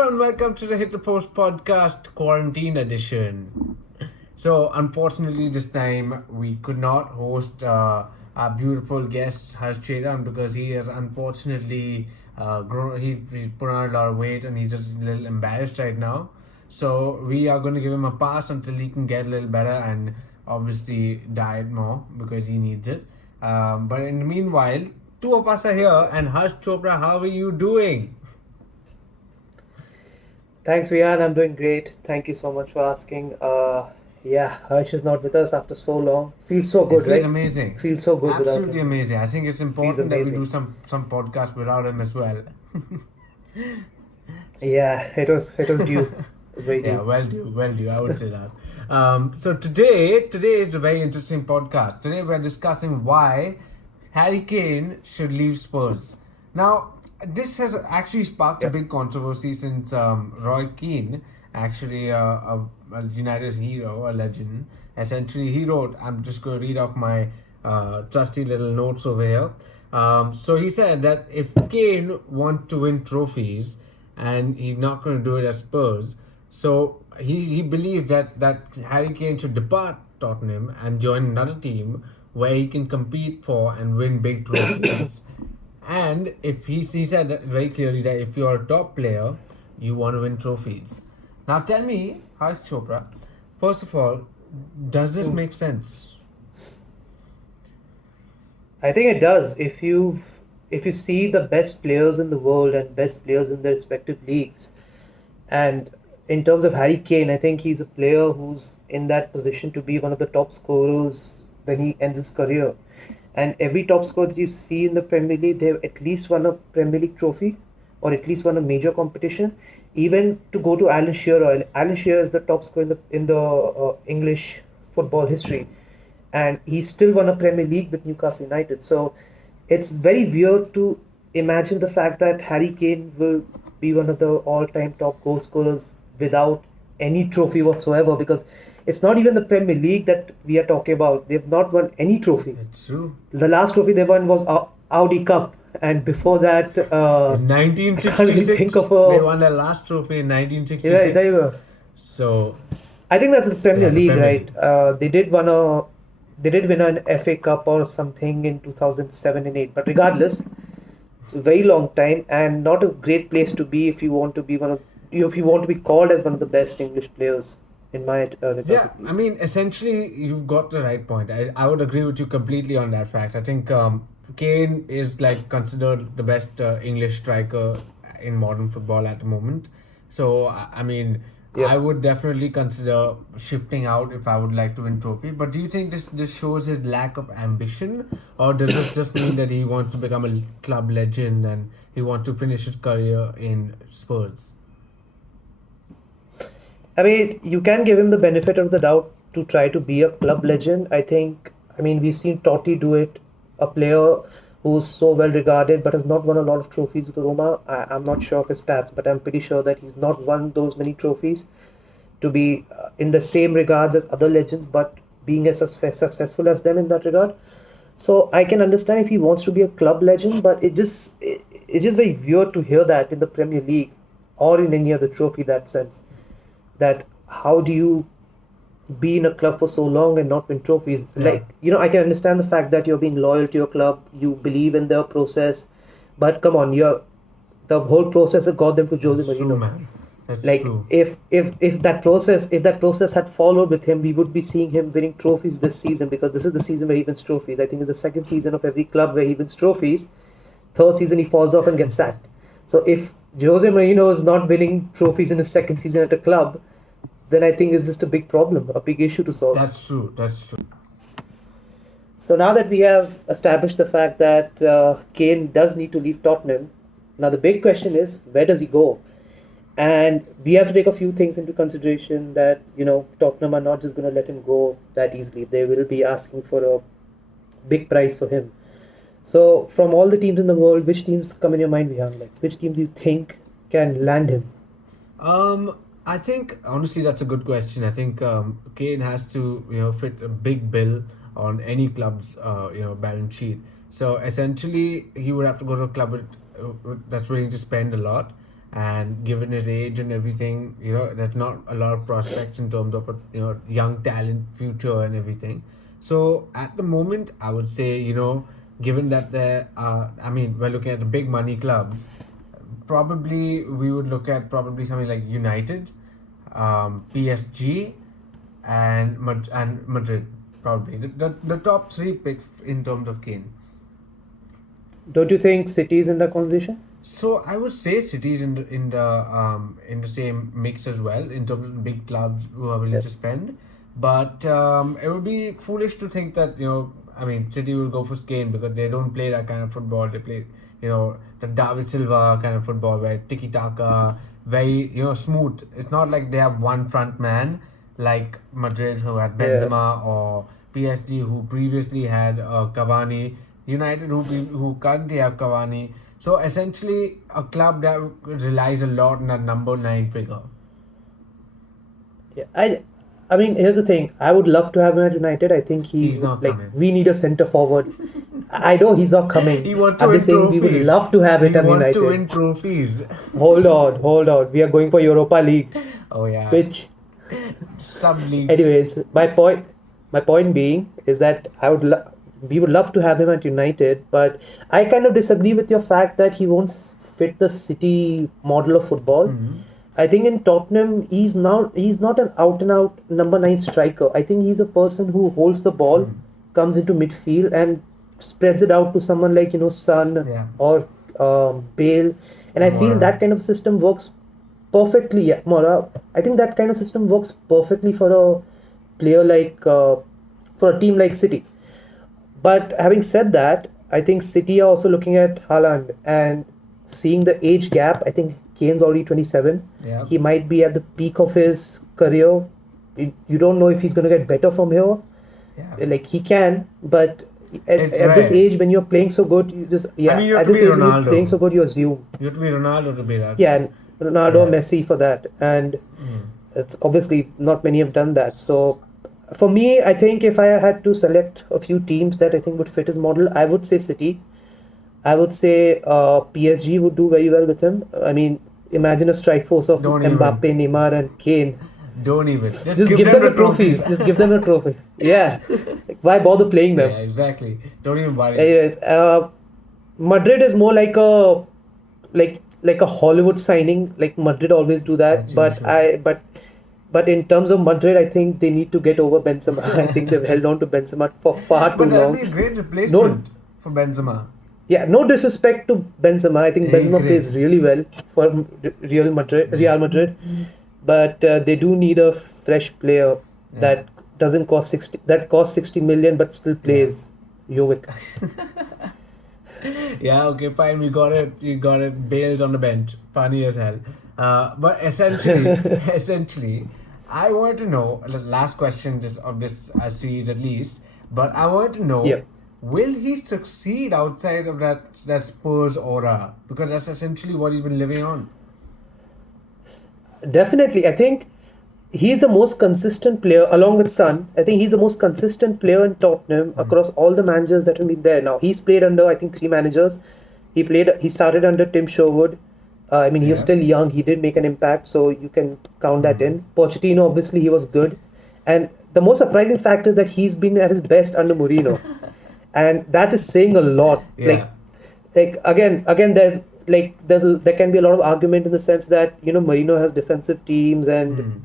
Hello and welcome to the Hit the Post podcast quarantine edition. So, unfortunately, this time we could not host our beautiful guest Harsh Cheran because he is unfortunately grown. He's put on a lot of weight and he's just a little embarrassed right now. So, we are going to give him a pass until he can get a little better and obviously diet more because he needs it. But in the meanwhile, two of us are here, and Harsh Chopra, how are you doing? Thanks, Rian. I'm doing great. Thank you so much for asking. Yeah, Harsh is not with us after so long. Feels so It good, feels right? amazing. Feels so good without Absolutely him. amazing. I think it's Feels important that we do amazing. some podcast without him as well. Yeah, it was due. Very Yeah, due. well due. I would say that. Today is a very interesting podcast. Today we're discussing why Harry Kane should leave Spurs. Now, this has actually sparked a Yep. big controversy since Roy Keane, actually a United hero, a legend, essentially he wrote. I'm just going to read off my trusty little notes over here. So he said that if Kane want to win trophies, and he's not going to do it at Spurs. So he believes that Harry Kane should depart Tottenham and join another team where he can compete for and win big trophies. And if he said that very clearly that if you're a top player, you want to win trophies. Now tell me, Harsh Chopra, first of all, does this Hmm. make sense? I think it does. If you see the best players in the world and best players in their respective leagues, and in terms of Harry Kane, I think he's a player who's in that position to be one of the top scorers when he ends his career. And every top scorer that you see in the Premier League, they've at least won a Premier League trophy or at least won a major competition. Even to go to Alan Shearer, Alan Shearer is the top scorer in the English football history, and he still won a Premier League with Newcastle United. So it's very weird to imagine the fact that Harry Kane will be one of the all-time top goal scorers without any trophy whatsoever, because it's not even the Premier League that we are talking about. They've not won any trophy. It's true. The last trophy they won was Audi Cup, and before that, In I can't really think 1966, of they a. won their last trophy in Yeah, there you 1966. go. So I think that's the Premier yeah, the League, Premier right? League. They did win an FA Cup or something in 2007 and 8. But regardless, it's a very long time and not a great place to be if you want to be if you want to be called as one of the best English players, in my regards Yeah, at I least. mean, essentially, you've got the right point. I would agree with you completely on that fact. I think Kane is like considered the best English striker in modern football at the moment. So, I mean, I Yep. would definitely consider shifting out if I would like to win trophy. But do you think this shows his lack of ambition, or does this just mean that he wants to become a club legend and he wants to finish his career in Spurs? I mean, you can give him the benefit of the doubt to try to be a club legend. I mean, we've seen Totti do it, a player who's so well regarded but has not won a lot of trophies with Roma. I'm not sure of his stats, but I'm pretty sure that he's not won those many trophies to be in the same regards as other legends, but being as successful as them in that regard. So I can understand if he wants to be a club legend, but it's just very weird to hear that in the Premier League or in any other trophy, that sense, that how do you be in a club for so long and not win trophies? Yeah, Like, I can understand the fact that you're being loyal to your club, you believe in their process, but come on, the whole process that got them to Jose that's true, Mourinho. man. That's Like, true. if that process had followed with him, we would be seeing him winning trophies this season, because this is the season where he wins trophies. I think it's the second season of every club where he wins trophies. Third season he falls off and gets sacked. So if Jose Mourinho is not winning trophies in his second season at a club, then I think it's just a big problem, a big issue to solve. That's true. That's true. So now that we have established the fact that Kane does need to leave Tottenham, now the big question is, where does he go? And we have to take a few things into consideration, that Tottenham are not just going to let him go that easily. They will be asking for a big price for him. So from all the teams in the world, which teams come in your mind, Vihan? Like, which team do you think can land him? I think honestly that's a good question. I think Kane has to fit a big bill on any club's balance sheet. So essentially, he would have to go to a club that's willing to spend a lot. and given his age and everything, there's not a lot of prospects in terms of a young talent future and everything. So at the moment, I would say, given that there are, I mean, we're looking at the big money clubs, probably we would look at probably something like United, PSG, and Madrid. Probably the top three picks in terms of Kane. Don't you think City is in the conversation? So I would say City is in the same mix as well in terms of big clubs who are willing Yep. to spend, but it would be foolish to think that I mean City will go for Kane because they don't play that kind of football. They play the David Silva kind of football where tiki taka, very smooth. It's not like they have one front man like Madrid who had Yeah. Benzema or PSG who previously had Cavani. United who currently have Cavani. So essentially, a club that relies a lot on a number 9 figure. Yeah, I mean, here's the thing. I would love to have him at United. I think he He's not like coming. we need a centre forward. I know he's not coming. He wants to I'm win just saying we would trophies. love to have it We at want to United. win trophies. Hold on. We are going for Europa League, Oh yeah, which, sub league. anyways, my point being is that we would love to have him at United, but I kind of disagree with your fact that he won't fit the City model of football. I think in Tottenham he's not an out and out number 9 striker. I think he's a person who holds the ball, comes into midfield and spreads it out to someone like Son Yeah. or Bale, and I feel Mora. that kind of system works perfectly. Yeah, Mora. I think that kind of system works perfectly for a player like for a team like City. But having said that, I think City are also looking at Haaland and seeing the age gap. I think Kane's already 27. Yeah. He might be at the peak of his career. You don't know if he's going to get better from here. Yeah. Like he can, but It's at this rare. age when you're playing so good, you just I mean, you have at to this be age when you're Ronaldo. playing so good, you assume. You have to be Ronaldo to be that. Yeah, and Ronaldo, Yeah. Messi for that, and Mm. it's obviously not many have done that. So for me, I think if I had to select a few teams that I think would fit his model, I would say City. I would say PSG would do very well with him. I mean, imagine a strike force of Don't even. Mbappe, Neymar, and Kane. Don't even. Just give them the trophies. Just give them the trophy. Yeah. Like, why bother playing them? Yeah, exactly. Don't even worry. Anyways, Madrid is more like a Hollywood signing. Like Madrid always do that. As But usual. but in terms of Madrid, I think they need to get over Benzema. I think they've held on to Benzema for far too But that'd long. be a great replacement for Benzema. Yeah, no disrespect to Benzema. I think Yeah, he's Benzema great. plays really well for Real Madrid, but they do need a fresh player that doesn't cost 60 million but still plays. Jovic. Yeah, okay, fine. We got it. You got it. Bale's on the bench. Funny as hell. But essentially, I want to know the last question of this series at least. But I want to know, Yep. will he succeed outside of that Spurs aura? Because that's essentially what he's been living on. Definitely, I think he's the most consistent player along with Son. I think he's the most consistent player in Tottenham across all the managers that have been there. Now he's played under I think 3 managers. He started under Tim Sherwood. I mean he was Yeah. still young. He did make an impact, so you can count that in. Pochettino obviously he was good, and the most surprising fact is that he's been at his best under Mourinho, and that is saying a lot. Yeah. Like again there can be a lot of argument in the sense that Mourinho has defensive teams and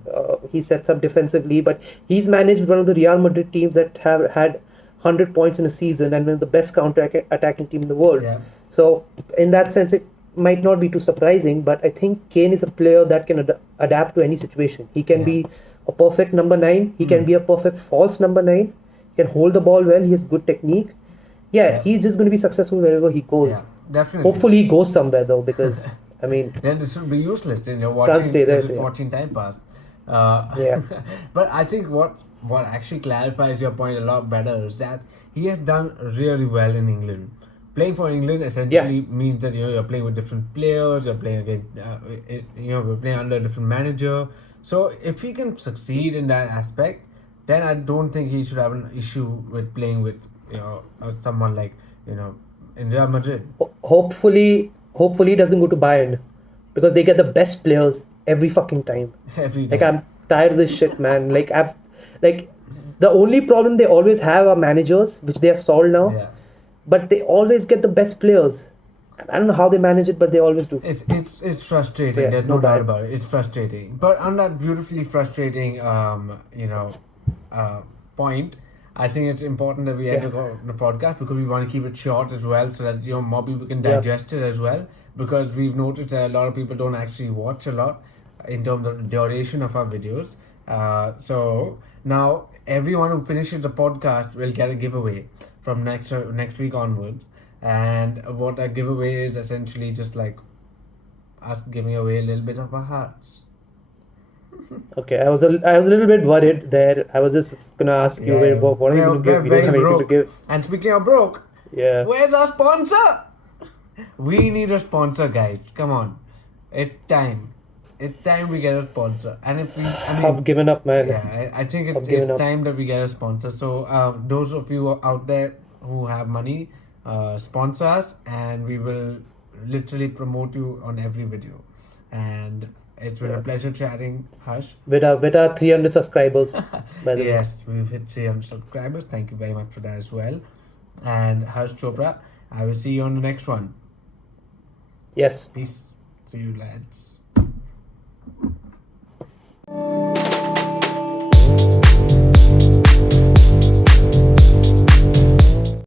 he sets up defensively, but he's managed one of the Real Madrid teams that have had 100 points in a season and one of the best counter attacking team in the world. Yeah. So in that sense it might not be too surprising, but I think Kane is a player that can adapt to any situation. He can Yeah. be a perfect number 9, he can be a perfect false number 9, he can hold the ball well, he has good technique. Yeah, he's just going to be successful wherever he goes. Yeah, definitely. Hopefully he goes somewhere though, because I mean, Then this would be useless. Then you're Can't watching, stay there, just yeah. watching time pass. Yeah. But I think what actually clarifies your point a lot better is that he has done really well in England. Playing for England essentially means that you're playing with different players. You're playing against we're playing under a different manager. So if he can succeed in that aspect, then I don't think he should have an issue with playing with someone like in Real Madrid. hopefully he doesn't go to Bayern. because they get the best players every fucking time. Every Like, time. I'm tired of this shit, man. Like the only problem they always have are managers, which they have solved now. Yeah. But they always get the best players. I don't know how they manage it, but they always do. It's So frustrating. yeah, There's no no doubt bad. about it. It's frustrating. But on that beautifully frustrating, point, I think it's important that we end Yeah, the podcast because we want to keep it short as well, so that more people can yeah, digest it as well. Because we've noticed that a lot of people don't actually watch a lot in terms of the duration of our videos. So now everyone who finishes the podcast will get a giveaway from next week onwards. And what a giveaway is essentially just like us giving away a little bit of our hearts. okay. I was a little bit worried there. I was just gonna ask you, Yeah, what are you gonna we're give? We don't very have anything to broke. give. And speaking of broke, Yeah, where's our sponsor? We need a sponsor, guys. Come on, it's time. It's time we get a sponsor. And if we, I I've mean, given up, man. yeah, I think I've given it's up. time that we get a sponsor. So those of you out there who have money, sponsor us, and we will literally promote you on every video. And it's been a Yeah, pleasure chatting, Hush. with our 300 subscribers, by the way. Yes, we've hit 300 subscribers. Thank you very much for that as well. And Harsh Chopra, I will see you on the next one. Yes. Peace. See you, lads.